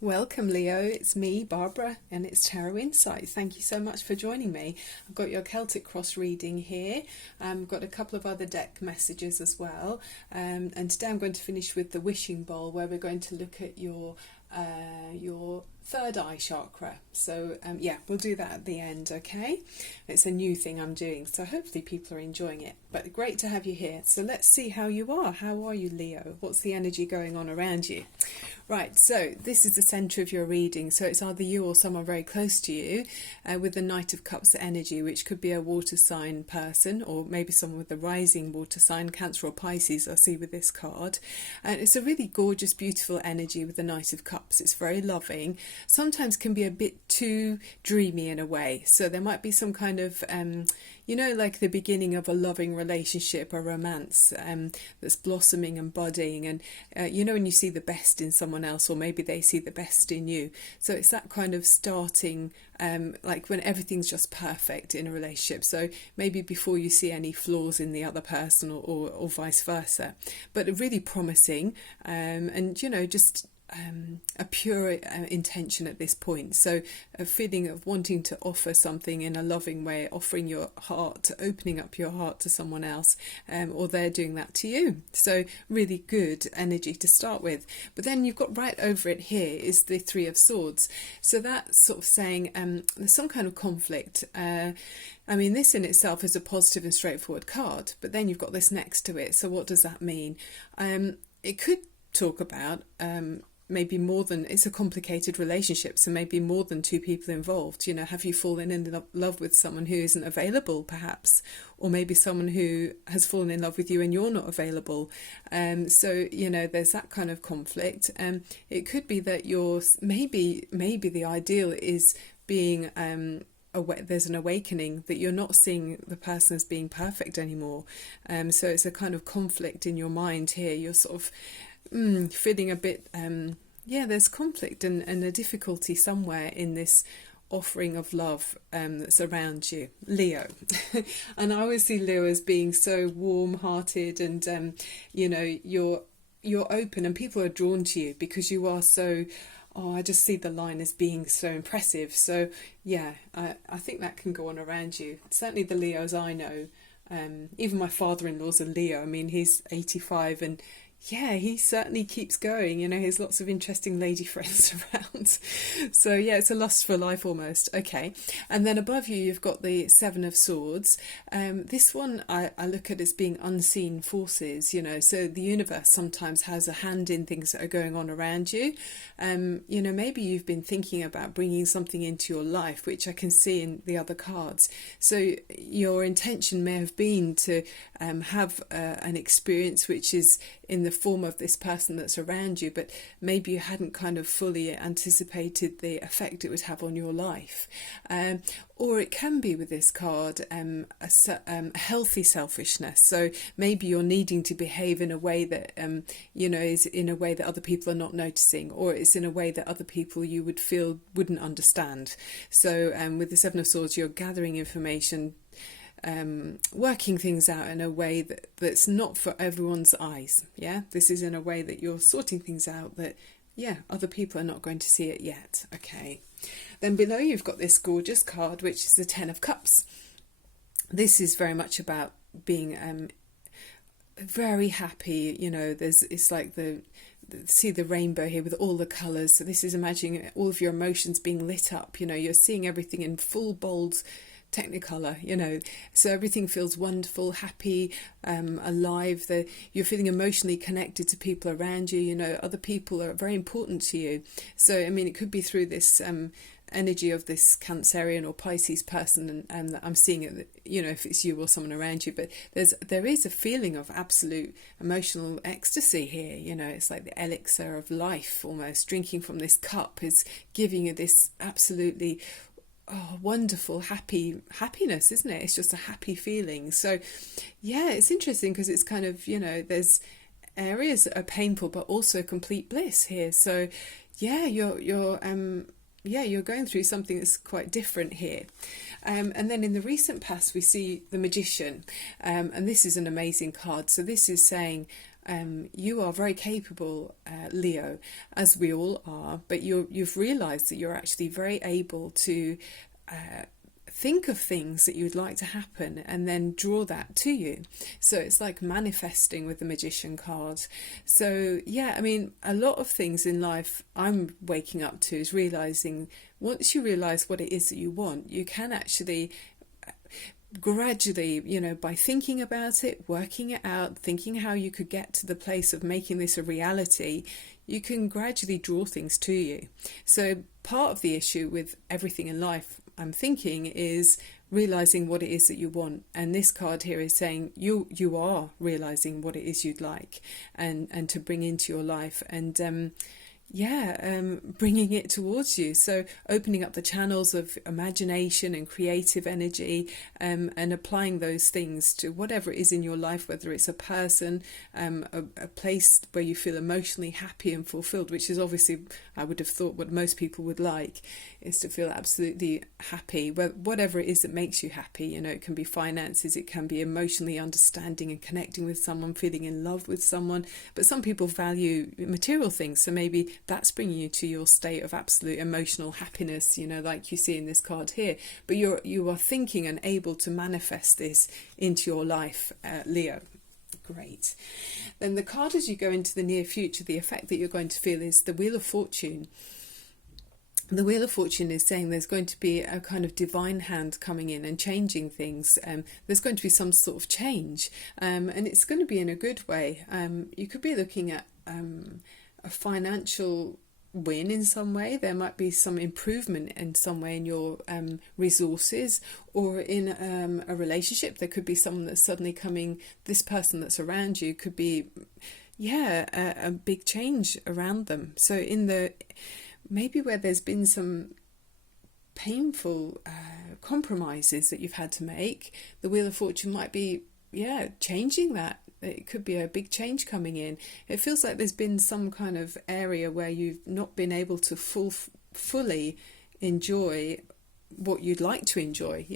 Welcome, Leo. It's me, Barbara, and it's Tarot Insight. Thank you so much for joining me. I've got your Celtic Cross reading here. I've got a couple of other deck messages as well. And today I'm going to finish with the wishing bowl, where we're going to look at your third eye chakra. So yeah, we'll do that at the end, okay? It's a new thing I'm doing, so hopefully people are enjoying it. But great to have you here. So let's see how you are. How are you, Leo? What's the energy going on around you? Right, so this is the centre of your reading, so it's either you or someone very close to you with the Knight of Cups energy, which could be a water sign person or maybe someone with the rising water sign, Cancer or Pisces, I see with this card. And it's a really gorgeous, beautiful energy with the Knight of Cups. It's very loving, sometimes can be a bit too dreamy in a way, so there might be some kind of you know, like the beginning of a loving relationship, a romance that's blossoming and budding, and you know, when you see the best in someone else, or maybe they see the best in you. So it's that kind of starting, like when everything's just perfect in a relationship. So maybe before you see any flaws in the other person, or vice versa. But really promising, and you know, just a pure intention at this point. So a feeling of wanting to offer something in a loving way, offering your heart, opening up your heart to someone else, or they're doing that to you. So really good energy to start with. But then you've got right over it here is the Three of Swords. So that's sort of saying there's some kind of conflict. I mean, this in itself is a positive and straightforward card, but then you've got this next to it. So what does that mean? It could talk about maybe more than, it's a complicated relationship, so maybe more than two people involved. You know, have you fallen in love with someone who isn't available, perhaps, or maybe someone who has fallen in love with you and you're not available. So you know, there's that kind of conflict. It could be that you're maybe the ideal is being there's an awakening that you're not seeing the person as being perfect anymore. So it's a kind of conflict in your mind here. You're sort of feeling a bit, yeah, there's conflict and a difficulty somewhere in this offering of love that's around you, Leo. And I always see Leo as being so warm-hearted, and you know, you're open, and people are drawn to you because you are so, I just see the line as being so impressive. So yeah, I think that can go on around you. Certainly the Leos I know, even my father-in-law's a Leo. I mean, he's 85, and yeah, he certainly keeps going. You know, he has lots of interesting lady friends around. So yeah, it's a lust for life almost. Okay, and then above you, you've got the Seven of Swords. This one I look at as being unseen forces. You know, so the universe sometimes has a hand in things that are going on around you. You know, maybe you've been thinking about bringing something into your life, which I can see in the other cards. So your intention may have been to have an experience which is in the form of this person that's around you, but maybe you hadn't kind of fully anticipated the effect it would have on your life. Or it can be with this card a healthy selfishness. So maybe you're needing to behave in a way that you know, is in a way that other people are not noticing, or it's in a way that other people you would feel wouldn't understand. So with the Seven of Swords, you're gathering information, working things out in a way that's not for everyone's eyes. Yeah, this is in a way that you're sorting things out that, yeah, other people are not going to see it yet. Okay, then below you've got this gorgeous card, which is the Ten of Cups. This is very much about being very happy. You know, it's like see the rainbow here with all the colours. So this is imagining all of your emotions being lit up. You know, you're seeing everything in full bold Technicolor, you know, so everything feels wonderful, happy, alive. You're feeling emotionally connected to people around you. You know, other people are very important to you. So I mean, it could be through this energy of this Cancerian or Pisces person, and that I'm seeing it, you know, if it's you or someone around you. But there is a feeling of absolute emotional ecstasy here. You know, it's like the elixir of life almost. Drinking from this cup is giving you this absolutely wonderful happiness, isn't it? It's just a happy feeling. So yeah, it's interesting because it's kind of, you know, there's areas that are painful but also complete bliss here. So yeah, you're going through something that's quite different here. And then in the recent past we see the Magician, and this is an amazing card. So this is saying You are very capable, Leo, as we all are, but you've realised that you're actually very able to think of things that you'd like to happen and then draw that to you. So it's like manifesting with the Magician card. So yeah, I mean, a lot of things in life I'm waking up to is realising, once you realise what it is that you want, you can actually gradually, by thinking about it, working it out, thinking how you could get to the place of making this a reality, you can gradually draw things to you. So part of the issue with everything in life, I'm thinking, is realizing what it is that you want. And this card here is saying you are realizing what it is you'd like and to bring into your life, and bringing it towards you. So opening up the channels of imagination and creative energy, and applying those things to whatever it is in your life, whether it's a person, a place where you feel emotionally happy and fulfilled, which is obviously, I would have thought, what most people would like, is to feel absolutely happy, whatever it is that makes you happy. It can be finances, it can be emotionally understanding and connecting with someone, feeling in love with someone, but some people value material things, so maybe that's bringing you to your state of absolute emotional happiness, like you see in this card here. But you are thinking and able to manifest this into your life, Leo. Great. Then the card, as you go into the near future, the effect that you're going to feel is the Wheel of Fortune. The Wheel of Fortune is saying there's going to be a kind of divine hand coming in and changing things. There's going to be some sort of change, and it's going to be in a good way. You could be looking at a financial win in some way. There might be some improvement in some way in your resources, or in a relationship. There could be someone that's suddenly coming, this person that's around you could be a big change around them. So maybe where there's been some painful compromises that you've had to make, the Wheel of Fortune might be changing that. It could be a big change coming in. It feels like there's been some kind of area where you've not been able to fully enjoy what you'd like to enjoy.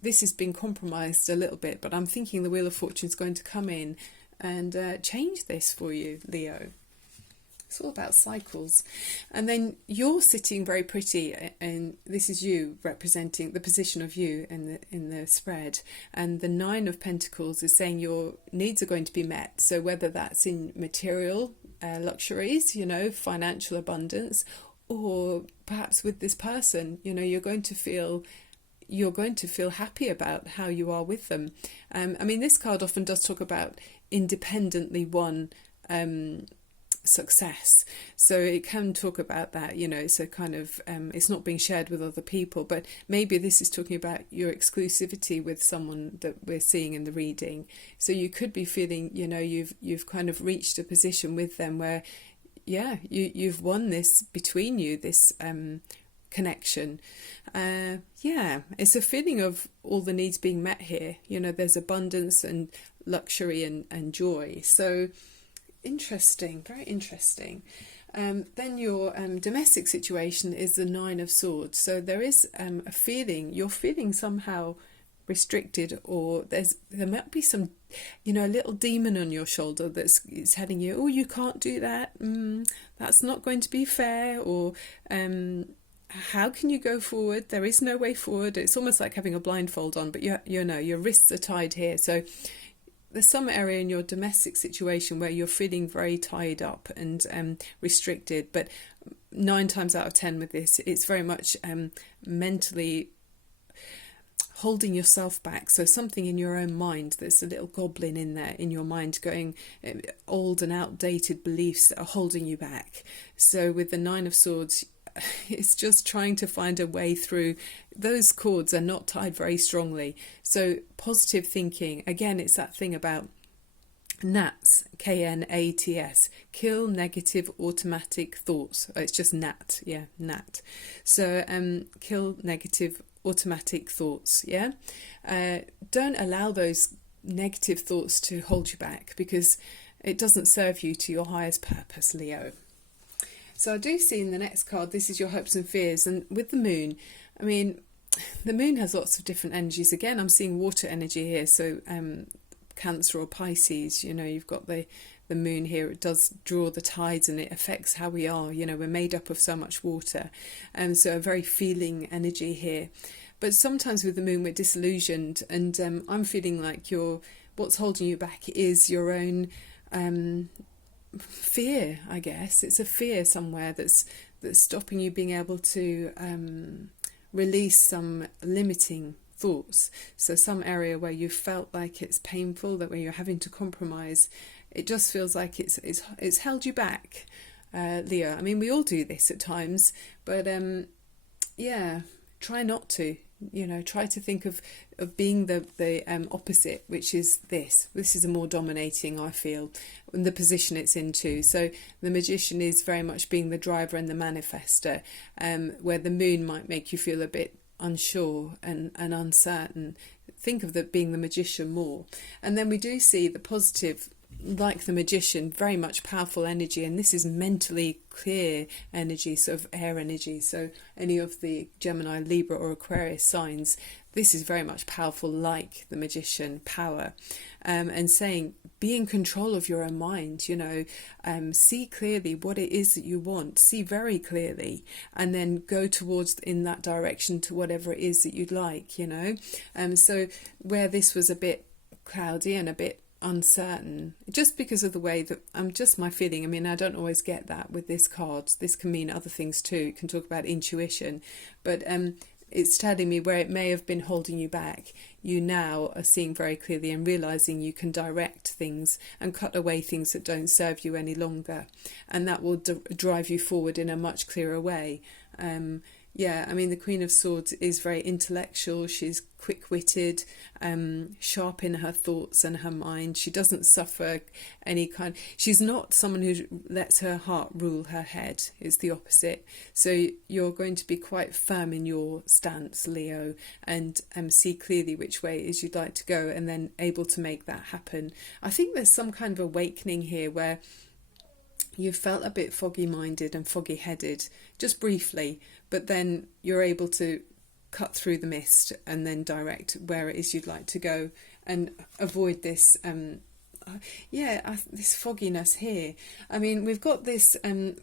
This has been compromised a little bit, but I'm thinking the Wheel of Fortune is going to come in and change this for you, Leo. It's all about cycles. And then you're sitting very pretty, and this is you representing the position of you in the spread. And the Nine of Pentacles is saying your needs are going to be met. So whether that's in material luxuries, financial abundance, or perhaps with this person, you're going to feel happy about how you are with them. I mean, this card often does talk about independently won success, so it can talk about that. It's a kind of it's not being shared with other people, but maybe this is talking about your exclusivity with someone that we're seeing in the reading. So you could be feeling you've kind of reached a position with them where you've won this between you, this connection. It's a feeling of all the needs being met here. There's abundance and luxury and joy. So interesting, very interesting. Then your domestic situation is the Nine of Swords. So there is a feeling, you're feeling somehow restricted, or there might be some, a little demon on your shoulder that's telling you, oh, you can't do that. That's not going to be fair, or how can you go forward? There is no way forward. It's almost like having a blindfold on, but your wrists are tied here. So there's some area in your domestic situation where you're feeling very tied up and restricted, but 9 times out of 10 with this, it's very much mentally holding yourself back. So something in your own mind, there's a little goblin in there in your mind going, old and outdated beliefs that are holding you back. So with the Nine of Swords, it's just trying to find a way through. Those cords are not tied very strongly. So positive thinking, again, it's that thing about NATs, KNATS, kill negative automatic thoughts. Oh, it's just NAT, NAT. So kill negative automatic thoughts. Don't allow those negative thoughts to hold you back, because it doesn't serve you to your highest purpose, Leo. So I do see in the next card, this is your hopes and fears. And with the moon, I mean, the moon has lots of different energies. Again, I'm seeing water energy here. So Cancer or Pisces, you've got the the moon here, it does draw the tides and it affects how we are. You know, we're made up of so much water, and so a very feeling energy here. But sometimes with the moon we're disillusioned, and I'm feeling like what's holding you back is your own fear, I guess. It's a fear somewhere that's stopping you being able to release some limiting thoughts. So some area where you felt like it's painful, that where you're having to compromise, it just feels like it's held you back, Leo. I mean, we all do this at times, but try not to. You know, try to think of being the opposite, which is this. This is a more dominating, I feel, in the position it's into. So the Magician is very much being the driver and the manifester, where the moon might make you feel a bit unsure and uncertain. Think of being the Magician more. And then we do see the positive, like the Magician, very much powerful energy, and this is mentally clear energy, sort of air energy. So any of the Gemini, Libra or Aquarius signs, this is very much powerful, like the Magician power, and saying be in control of your own mind. You know, see clearly what it is that you want, see very clearly, and then go towards in that direction to whatever it is that you'd like. You know, so where this was a bit cloudy and a bit uncertain, just because of the way that just my feeling. I mean, I don't always get that with this card. This can mean other things too. It can talk about intuition, but it's telling me where it may have been holding you back, you now are seeing very clearly and realizing you can direct things and cut away things that don't serve you any longer, and that will drive you forward in a much clearer way. Yeah, I mean, the Queen of Swords is very intellectual. She's quick-witted, sharp in her thoughts and her mind. She doesn't suffer any kind... She's not someone who lets her heart rule her head. It's the opposite. So you're going to be quite firm in your stance, Leo, and see clearly which way it is you'd like to go, and then able to make that happen. I think there's some kind of awakening here where you felt a bit foggy-minded and foggy-headed, just briefly, but then you're able to cut through the mist and then direct where it is you'd like to go and avoid this this fogginess here. I mean, we've got this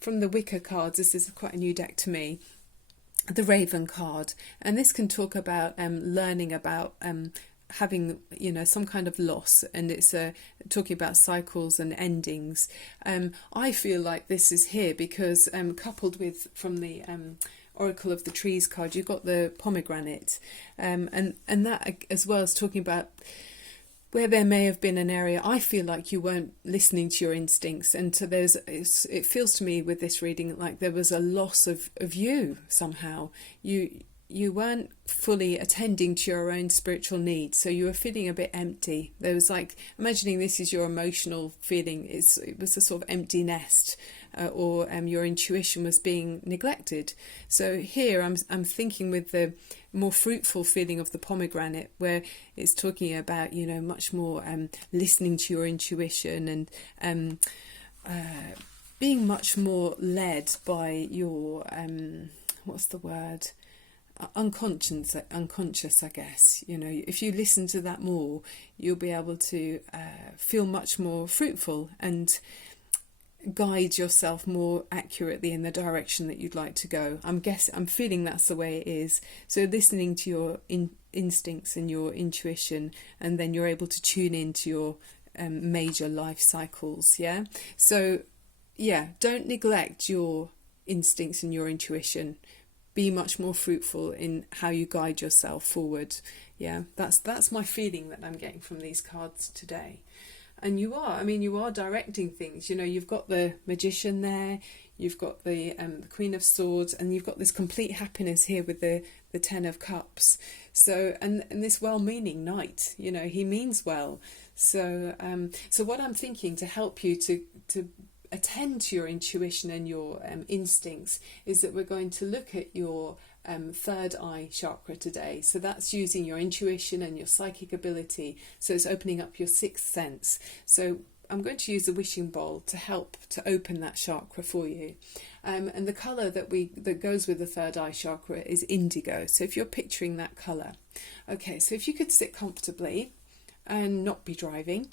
from the Wicker cards. This is quite a new deck to me, the Raven card, and this can talk about learning about having, you know, some kind of loss, and it's talking about cycles and endings. I feel like this is here because coupled with, from the Oracle of the Trees card, you've got the pomegranate, and that as well as talking about where there may have been an area I feel like you weren't listening to your instincts, and so it feels to me with this reading like there was a loss of you somehow. You weren't fully attending to your own spiritual needs, so you were feeling a bit empty. There was, like, imagining this is your emotional feeling, it was a sort of empty nest, or your intuition was being neglected. So here I'm thinking with the more fruitful feeling of the pomegranate, where it's talking about, you know, much more listening to your intuition and being much more led by your what's the word? Unconscious, I guess. You know, if you listen to that more, you'll be able to feel much more fruitful and guide yourself more accurately in the direction that you'd like to go. I'm feeling that's the way it is. So listening to your instincts and your intuition, and then you're able to tune into your major life cycles. Yeah. So yeah, don't neglect your instincts and your intuition. Be much more fruitful in how you guide yourself forward. Yeah, that's my feeling that I'm getting from these cards today. And you are directing things. You know, you've got the Magician there, you've got the Queen of Swords, and you've got this complete happiness here with the Ten of Cups. So and this well-meaning knight, you know, he means well. So what I'm thinking to help you to attend to your intuition and your instincts is that we're going to look at your third eye chakra today. So that's using your intuition and your psychic ability. So it's opening up your sixth sense. So I'm going to use the wishing bowl to help to open that chakra for you. And the colour that goes with the third eye chakra is indigo. So if you're picturing that colour. Okay, so if you could sit comfortably, and not be driving.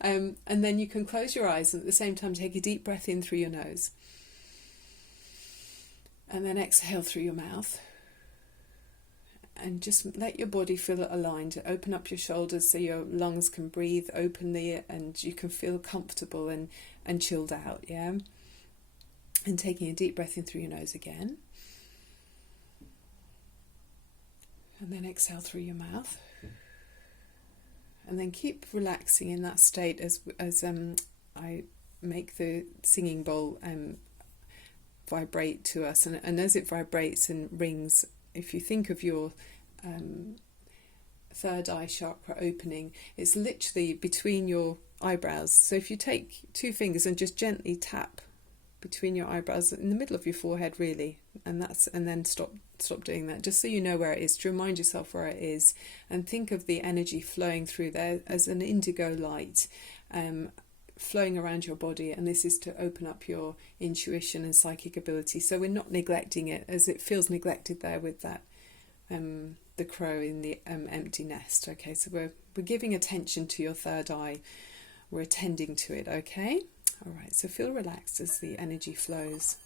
And then you can close your eyes and at the same time take a deep breath in through your nose. And then exhale through your mouth. And just let your body feel aligned. Open up your shoulders so your lungs can breathe openly and you can feel comfortable and chilled out, yeah? And taking a deep breath in through your nose again. And then exhale through your mouth. And then keep relaxing in that state as I make the singing bowl vibrate to us. And as it vibrates and rings, if you think of your third eye chakra opening, it's literally between your eyebrows. So if you take two fingers and just gently tap between your eyebrows in the middle of your forehead, really, and then stop doing that, just so you know where it is, to remind yourself where it is, and think of the energy flowing through there as an indigo light flowing around your body, and this is to open up your intuition and psychic ability. So we're not neglecting it, as it feels neglected there with that the crow in the empty nest. Okay, so we're giving attention to your third eye, we're attending to it. Okay, all right, so feel relaxed as the energy flows.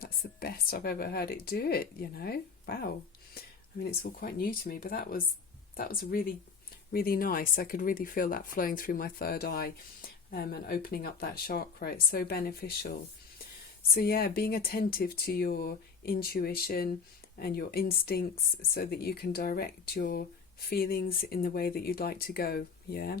That's the best I've ever heard it do it, you know. Wow. I mean, it's all quite new to me, but that was really, really nice. I could really feel that flowing through my third eye and opening up that chakra. It's so beneficial. So yeah, being attentive to your intuition and your instincts so that you can direct your feelings in the way that you'd like to go, yeah.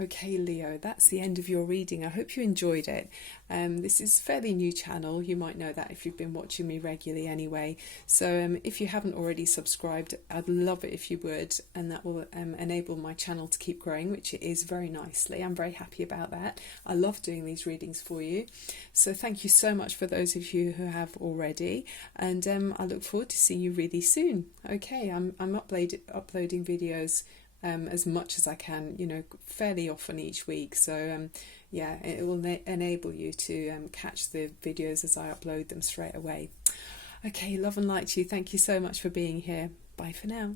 Okay, Leo, that's the end of your reading. I hope you enjoyed it. This is a fairly new channel. You might know that if you've been watching me regularly anyway. So if you haven't already subscribed, I'd love it if you would, and that will enable my channel to keep growing, which it is very nicely. I'm very happy about that. I love doing these readings for you. So thank you so much for those of you who have already, and I look forward to seeing you really soon. Okay, I'm uploading videos as much as I can, you know, fairly often each week. So yeah, it will enable you to catch the videos as I upload them straight away. Okay, love and light to you. Thank you so much for being here. Bye for now.